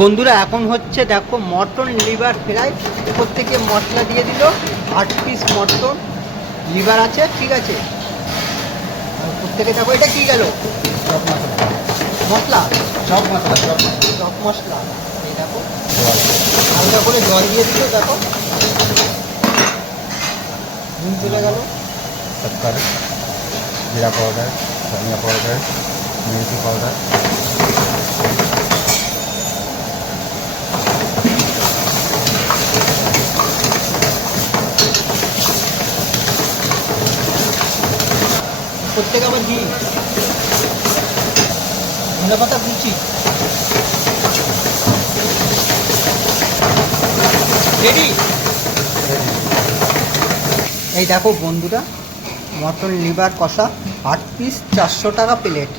বন্ধুরা এখন হচ্ছে দেখো মটন লিভার ফ্রাই, প্রত্যেকে মশলা দিয়ে দিল। 8 পিস মটন লিভার আছে, ঠিক আছে। প্রত্যেকে দেখো এটা কি গেল, মশলা সব মশলা সব মশলা। এই দেখো হালকা করে জল দিয়ে দিল, দেখো নুন চলে গেল। शक्कर जीरा पाउडर, धनिया पाउडर, मिर्ची पाउडर, প্রত্যেকে আবার ঘি, ধনে পাতা কুচি, রেডি। এই দেখো বন্ধুরা, মটন লিভার কষা 8 পিস 400 টাকা প্লেট।